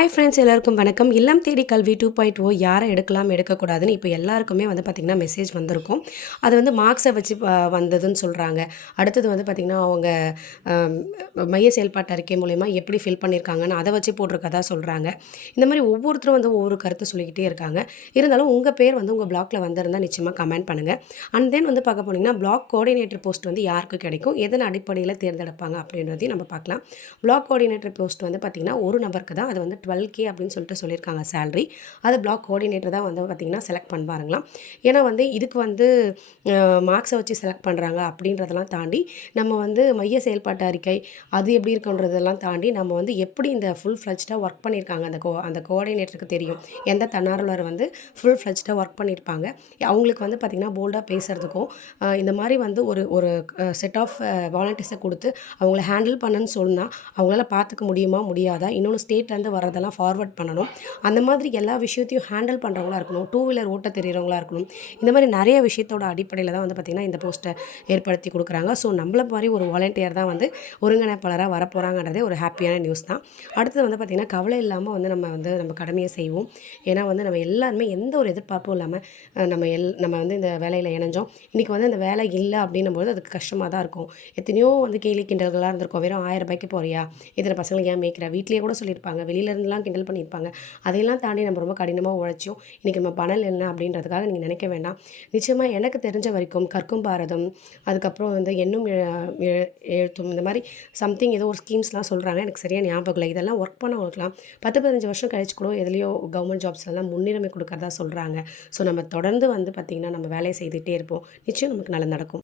Hi friends எல்லாருக்கும் வணக்கம். இல்லம் தேடி கல்வி டூ பாயிண்ட் ஓ யாரை எடுக்கலாம் எடுக்கக்கூடாதுன்னு இப்போ எல்லாருக்குமே வந்து பார்த்திங்கன்னா மெசேஜ் வந்திருக்கும். அது வந்து மார்க்ஸை வச்சு வந்ததுன்னு சொல்கிறாங்க அடுத்தது வந்து பார்த்திங்கன்னா அவங்க மைய செயல்பாட்டு அறிக்கை மூலயமா எப்படி ஃபில் பண்ணியிருக்காங்கன்னு அதை வச்சு போட்டிருக்கதா சொல்கிறாங்க இந்த மாதிரி ஒவ்வொருத்தரும் வந்து ஒவ்வொரு கருத்து சொல்லிக்கிட்டே இருக்காங்க. இருந்தாலும் உங்கள் பேர் வந்து உங்கள் பிளாக்ல வந்திருந்தால் நிச்சயமாக கமெண்ட் பண்ணுங்கள் அண்ட் தென் வந்து பார்க்க போனீங்கன்னா பிளாக் கோஆர்டினேட்டர் போஸ்ட் வந்து யாருக்கு கிடைக்கும் எதன் அடிப்படையில் தேர்ந்தெடுப்பாங்க அப்படின்றதையும் நம்ம பார்க்கலாம். பிளாக் கோஆர்டினேட்டர் போஸ்ட் வந்து பார்த்திங்கன்னா ஒரு நபருக்கு தான் அது வந்து டுவெல் கே அப்படின்னு சொல்லிட்டு சொல்லியிருக்காங்க சேலரி அது பிளாக் கோஆர்டினேட்டர் தான் வந்து பார்த்திங்கன்னா செலக்ட் பண்ணுவாருங்களாம் ஏன்னா வந்து இதுக்கு வந்து மார்க்ஸை வச்சு செலக்ட் பண்ணுறாங்க அப்படின்றதெல்லாம் தாண்டி நம்ம வந்து மைய செயல்பாட்டு அறிக்கை அது எப்படி இருக்குன்றதெல்லாம் தாண்டி நம்ம வந்து எப்படி இந்த ஃபுல் ஃப்ளஜ்டாக ஒர்க் பண்ணியிருக்காங்க. அந்த கோ அந்த கோஆர்டினேட்டருக்கு தெரியும். எந்த தன்னார்வலர் வந்து ஃபுல் ஃப்ளஜ்டாக ஒர்க் பண்ணியிருப்பாங்க. அவங்களுக்கு வந்து பார்த்திங்கன்னா போல்டாக பேசுகிறதுக்கும் இந்த மாதிரி வந்து ஒரு ஒரு செட் ஆஃப் வாலண்டியர்ஸை கொடுத்து அவங்கள ஹேண்டில் பண்ணுன்னு சொன்னால் அவங்களால பார்த்துக்க முடியுமா முடியாதா? இன்னொன்று ஸ்டேட்லேருந்து அதெல்லாம் ஃபார்வர்ட் பண்ணணும். அந்த மாதிரி எல்லா விஷயத்தையும் ஹேண்டில் பண்ணுறவங்களா இருக்கணும். டூ வீலர் ஓட்ட தெரிகிறவங்களா இருக்கணும். இந்த மாதிரி நிறைய விஷயத்தோட அடிப்படையில் தான் வந்து பார்த்திங்கன்னா இந்த போஸ்ட்டை ஏற்படுத்தி கொடுக்குறாங்க. ஸோ நம்மள மாதிரி ஒரு வாலண்டியர் தான் வந்து ஒருங்கிணைப்பாளராக வரப்போகிறாங்கன்றதே ஒரு ஹாப்பியான நியூஸ் தான். அடுத்தது வந்து பார்த்திங்கன்னா கவலை இல்லாமல் வந்து நம்ம வந்து நம்ம கடமையை செய்வோம். ஏன்னா வந்து நம்ம எல்லாருமே எந்த ஒரு எதிர்பார்ப்பும் இல்லாமல் நம்ம எல் நம்ம வந்து இந்த வேலையில் இணைஞ்சோம். இன்றைக்கி வந்து அந்த வேலை இல்லை அப்படின்னும் போது அதுக்கு கஷ்டமாக தான் இருக்கும். எத்தனையோ வந்து கேலி கிண்டல்களாக இருந்திருக்கும். வெறும் ஆயிரம் ரூபாய்க்கு போறியா? இதில் பசங்களுக்கு ஏன் மேய்க்கிற? வீட்லேயே கூட சொல்லியிருப்பாங்க. வெளியில இருந்துலாம் கிண்டல் பண்ணியிருப்பாங்க. அதையெல்லாம் தாண்டி நம்ம ரொம்ப கடினமாக உழைச்சோம். இன்றைக்கி நம்ம பணம் என்ன அப்படின்றதுக்காக நீங்கள் நினைக்க வேண்டாம். நிச்சயமாக எனக்கு தெரிஞ்ச வரைக்கும் கற்கும் பாரதம் அதுக்கப்புறம் வந்து எண்ணும் எழுத்தும் இந்த மாதிரி சம்திங் ஏதோ ஒரு ஸ்கீம்ஸ்லாம் சொல்கிறாங்க எனக்கு சரியாக ஞாபகம் இல்லை. இதெல்லாம் ஒர்க் பண்ணவங்களுக்குலாம் பத்து பதினஞ்சு வருஷம் கழிச்சு கூட எதுலேயோ கவர்மெண்ட் ஜாப்ஸ் எல்லாம் முன்னுரிமை கொடுக்கறதா சொல்கிறாங்க ஸோ நம்ம தொடர்ந்து வந்து பார்த்திங்கன்னா நம்ம வேலையை செய்துகிட்டே இருப்போம். நிச்சயம் நமக்கு நல்லது நடக்கும்.